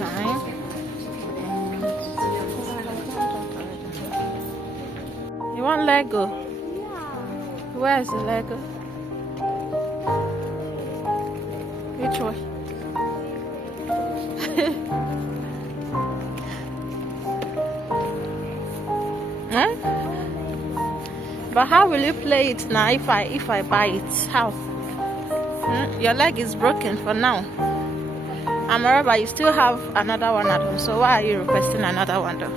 time. You want Lego? Yeah. Where's the Lego? Which one? Huh? But how will you play it now if I buy it? How? Your leg is broken for now. And moreover, you still have another one at home. So why are you requesting another one though?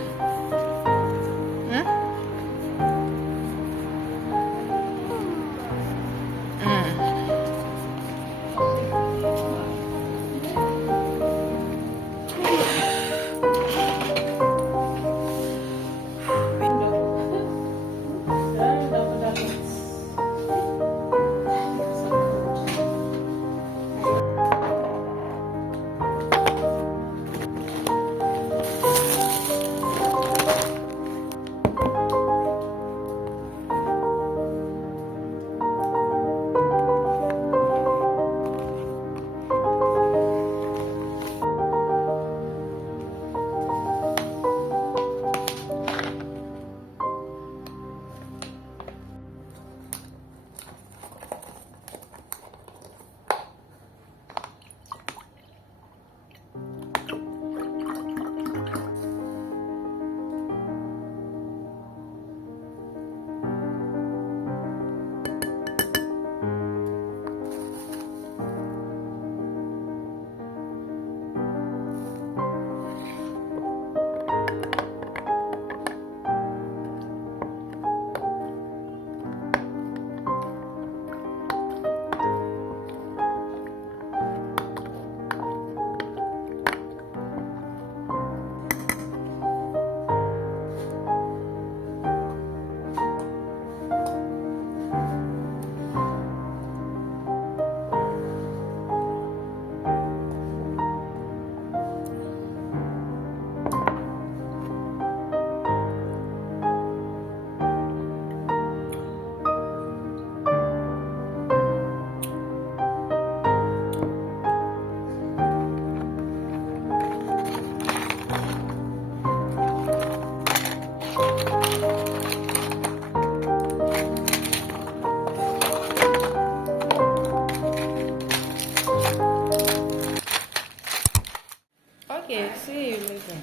Okay, see you later.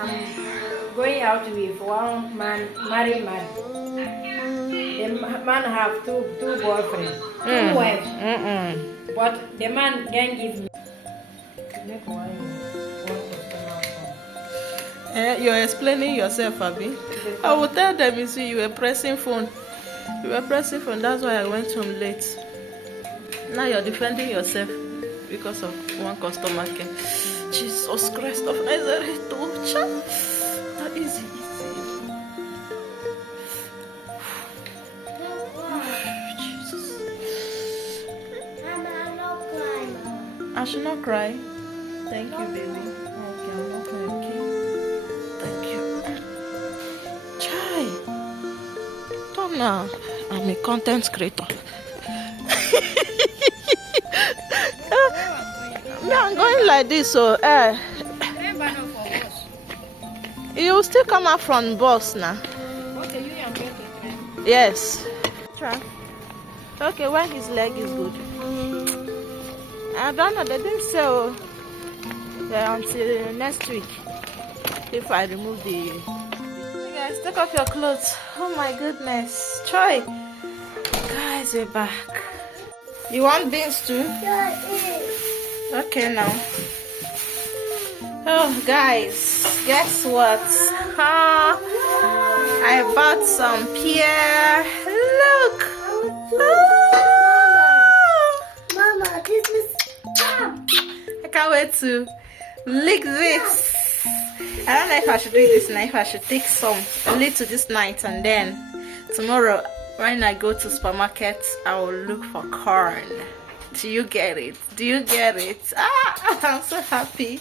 I'm going out with one man, married man. The man have two boyfriends, two wives. But the man can give me. You're explaining yourself, Abby. I will tell them, you see, you were pressing phone. You were pressing phone, that's why I went home late. Now you're defending yourself because of one customer came. Jesus Christ of Nazareth, not easy. Jesus. I should not cry. Thank you, baby. Okay, I'm not crying, okay? Thank you. Chai. Talk now. I'm a content creator. I'm going like this, so you will still come out from bus now. Okay, you are going to train. Yes. Try. Okay, when his leg is good. I don't know, they didn't say until next week if I remove the. You guys, take off your clothes. Oh my goodness. Troy. Guys, we're back. You want beans too? Okay, now. Oh, guys, guess what? I bought some pear. Look. Mama, this is. I can't wait to lick this. I don't know if I should do this now, if I should take some a little this night and then tomorrow When I go to supermarket, I will look for corn. Do you get it? Do you get it? Ah, I'm so happy.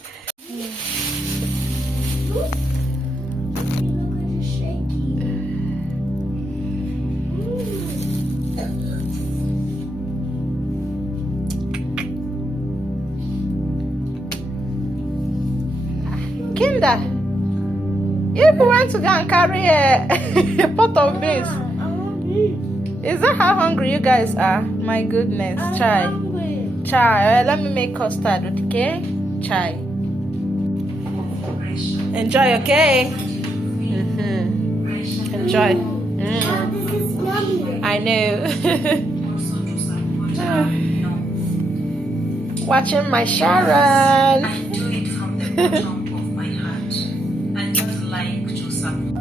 Kinder, you want to go and carry a pot of beans? Is that how hungry you guys are? My goodness, chai. Chai, let me make custard, okay? Chai. Enjoy, okay? Enjoy. This is yummy. I know. Watching my Sharon. I do it from the bottom of my heart. I just like to support.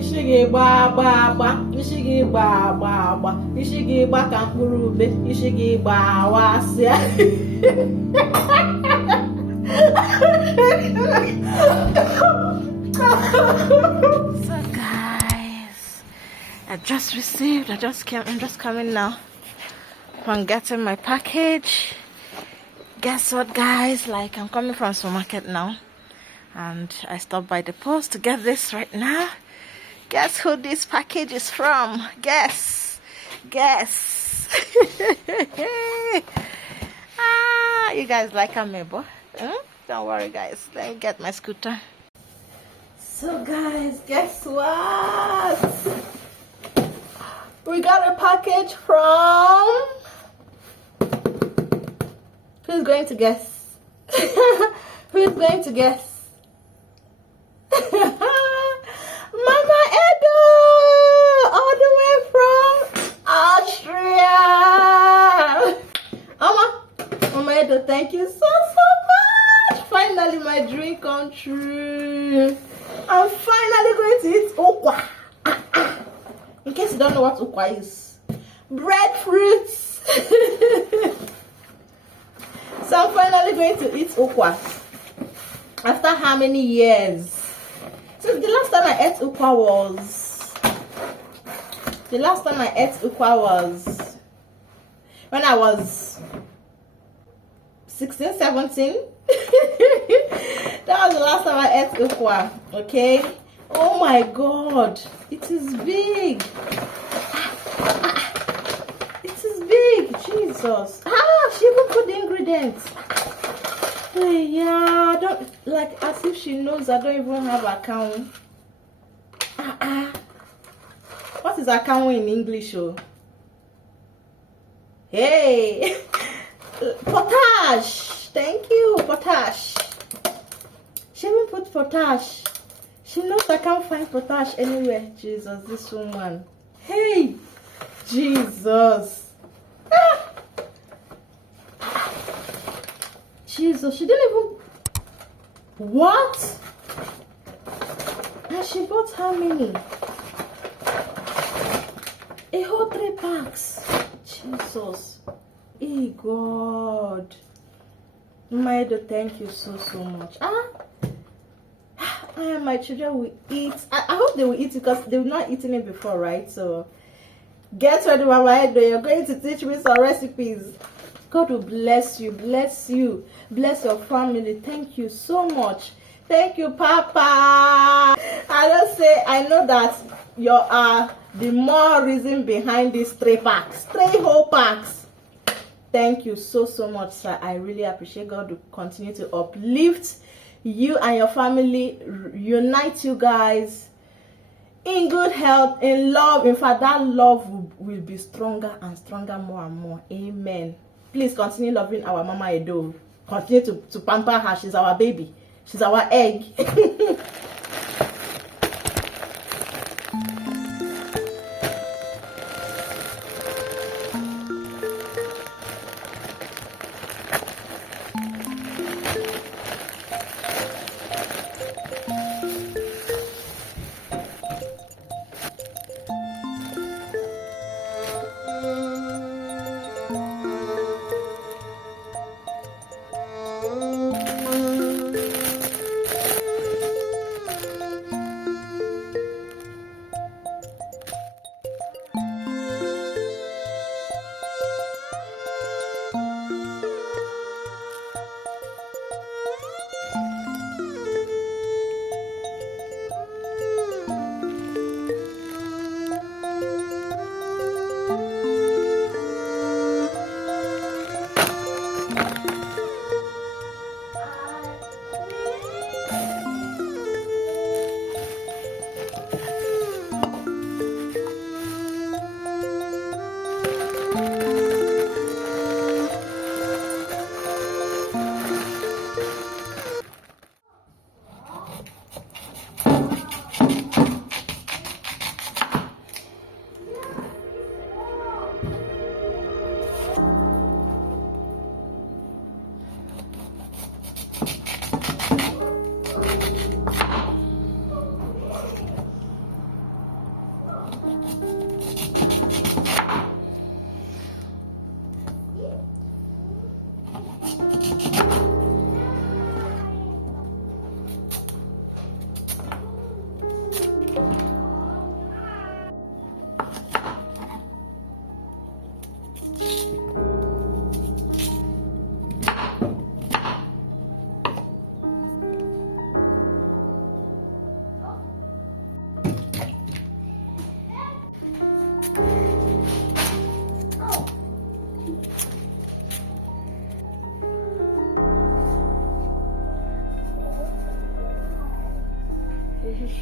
Ishigi gba ishigi gba ka mkpụrụ ube ishigi gba wasịa. So guys, I'm just coming now from getting my package. Guess what, guys? Like, I'm coming from supermarket now, and I stopped by the post to get this right now. Guess who this package is from? Guess. You guys like Amebo? Don't worry, guys. Let me get my scooter. So guys, guess what? We got a package from... Who's going to guess? Who's going to guess? Mama Edo! All the way from Austria! Mama Edo, thank you so much! Finally, my dream come true. I'm finally going to eat okwa. In case you don't know what okwa is. Breadfruits! So I'm finally going to eat okwa. After how many years? So the last time I ate ukwa was when I was 16, 17. That was the last time I ate ukwa. Okay. Oh my God, it is big. It is big. Jesus. She even put the ingredients. Hey, yeah, don't like as if she knows I don't even have account. What is account in English? Oh, hey, potash. Thank you, potash. She even put potash. She knows I can't find potash anywhere. Jesus, this woman. Hey, Jesus. Jesus, she didn't even... What? And she bought how many? A whole 3 packs. Jesus. Hey, God. Maido, thank you so much. My children will eat. I hope they will eat it because they've not eaten it before, right? So get ready, Mama Edo. You're going to teach me some recipes. God will bless you, bless your family. Thank you so much. Thank you, Papa. I know that you are the more reason behind these 3 whole packs. Thank you so much, sir. I really appreciate. God to continue to uplift you and your family, unite you guys in good health, in love. In fact, that love will be stronger and stronger, more and more. Amen. Please continue loving our Mama Edo. Continue to pamper her. She's our baby. She's our egg.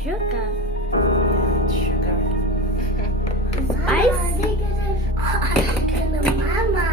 Sugar. Sugar. Ice? Mama.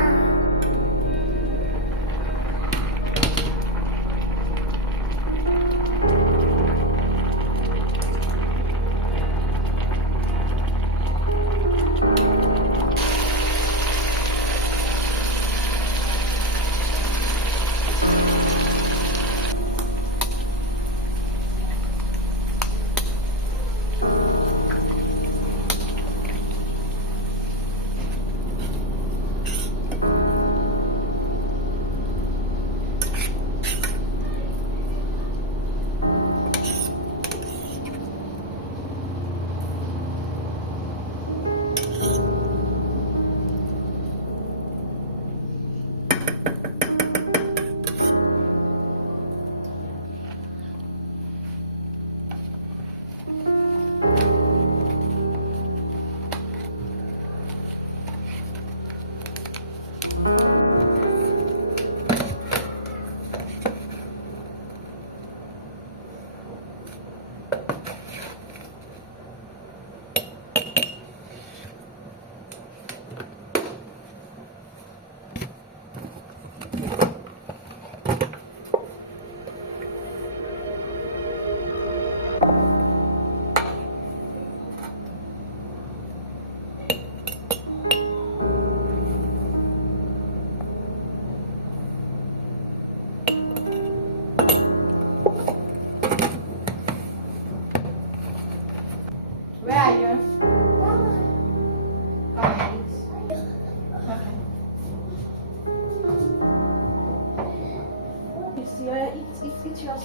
Yeah, it's yours.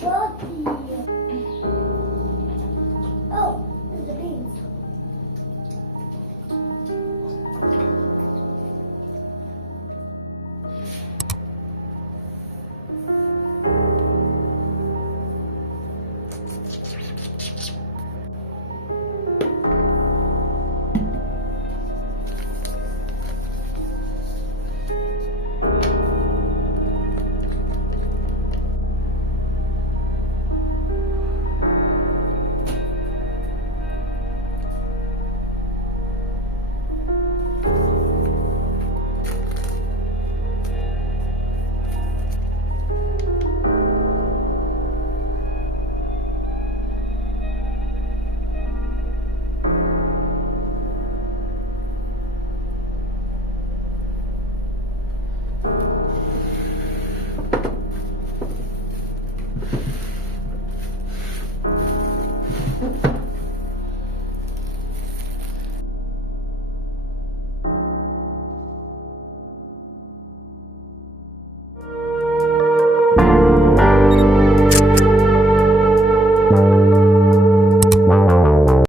Chocolate.